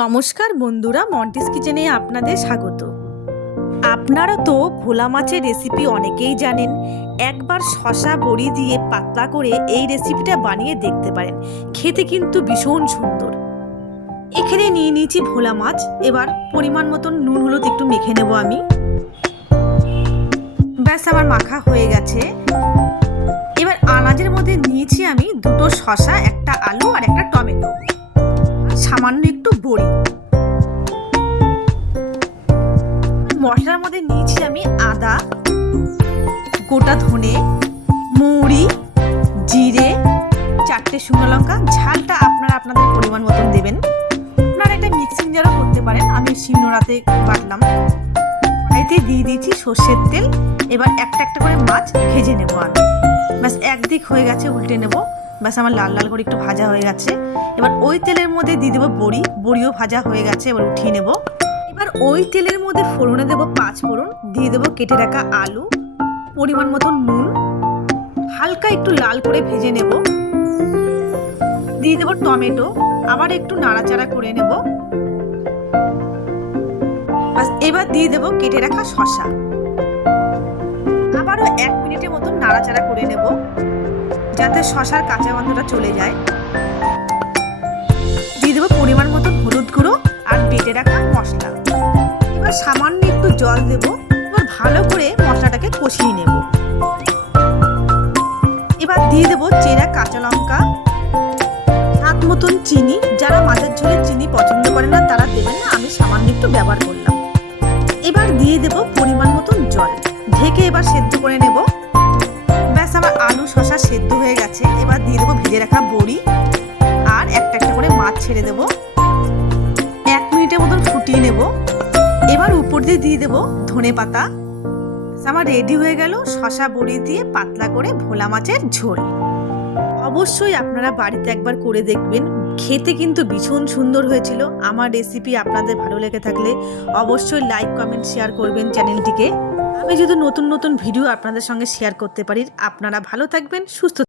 নমস্কার বন্ধুরা, মন্টিস কিচেনে আপনাদের স্বাগত। আপনারা তো ভোলা মাছের রেসিপি অনেকেই জানেন। একবার শসা বড়ি দিয়ে পাতলা করে এই রেসিপিটা বানিয়ে দেখতে পারেন, খেতে কিন্তু ভীষণ সুন্দর। এখানে নিয়ে নিয়েছি ভোলা মাছ। এবার পরিমাণ মতন নুন হলুদ একটু মেখে নেব আমি। ব্যাস, আমার মাখা হয়ে গেছে। এবার আনাজের মধ্যে নিয়েছি আমি দুটো শসা, একটা আলু আর একটা টমেটো, সামান্য একটু বড়ি। মশলার মধ্যে নিয়েছি আমি আদা, গোটা ধনে, মৌরি, জিরে, 4টে শুকনো লঙ্কা। ঝালটা আপনারা আপনাদের পরিমাণ মতন দেবেন। আপনারা এটা মিক্সিং জারও করতে পারেন, আমি শিলনোড়াতে বাটলাম। কড়াইতে দিয়ে দিয়েছি সর্ষের তেল। এবার একটা একটা করে মাছ ভেজে নেব আমি। ব্যাস, একদিক হয়ে গেছে, উল্টে নেব। ব্যাস, আমার লাল লাল করে একটু ভাজা হয়ে গেছে। এবার ওই তেলের মধ্যে দিয়ে দেবো বড়ি। বড়িও ভাজা হয়ে গেছে, এবার উঠিয়ে নেব। এবার ওই তেলের মধ্যে ফোড়নে দেবো 5 ফোড়ন, দিয়ে দেবো কেটে রাখা আলু, পরিমাণ মতো নুন, হালকা একটু লাল করে ভেজে নেব। দিয়ে দেবো টমেটো, আবার একটু নাড়াচাড়া করে নেব। বাস, এবার দিয়ে দেবো কেটে রাখা শসা। আবারও 1 মিনিটের মতো নাড়াচাড়া করে নেব, যাতে শসার কাঁচা গন্ধটা চলে যায়। দিয়ে দেবো পরিমাণ মতো হলুদ গুঁড়ো আর বেটে রাখা মশলা। এবার সামান্য একটু জল দেব। এবার ভালো করে মশলাটাকে কষিয়ে নেব। এবার দিয়ে দেবো চেরা কাঁচা লঙ্কা, স্বাদ মতন চিনি। যারা মাছের ঝোলে চিনি পছন্দ করে না তারা দেবেন না, আমি সামান্য একটু ব্যবহার করলাম। এবার দিয়ে দেবো পরিমাণ মতন জল, ঢেকে এবার সেদ্ধ করে নেব। ব্যাস, আমার আলু শসা সেদ্ধ হয়ে গেছে। এবার দিয়ে দেবো ভেজে রাখা বড়ি আর একটা একটা করে মাছ ছেড়ে দেবো। 1 মিনিটের মতন ফুটিয়ে নেব। এবার উপর দিয়ে দিয়ে দেবো ধনে পাতা। আমার রেডি হয়ে গেল শসা বড়ি দিয়ে পাতলা করে ভোলা মাছের ঝোল। অবশ্যই আপনারা বাড়িতে একবার করে দেখবেন, খেতে কিন্তু ভীষণ সুন্দর হয়েছিল। আমার রেসিপি আপনাদের ভালো লেগে থাকলে অবশ্যই লাইক কমেন্ট শেয়ার করবেন চ্যানেলটিকে। আমি যদি নতুন নতুন ভিডিও আপনাদের সঙ্গে শেয়ার করতে পারি। আপনারা ভালো থাকবেন, সুস্থ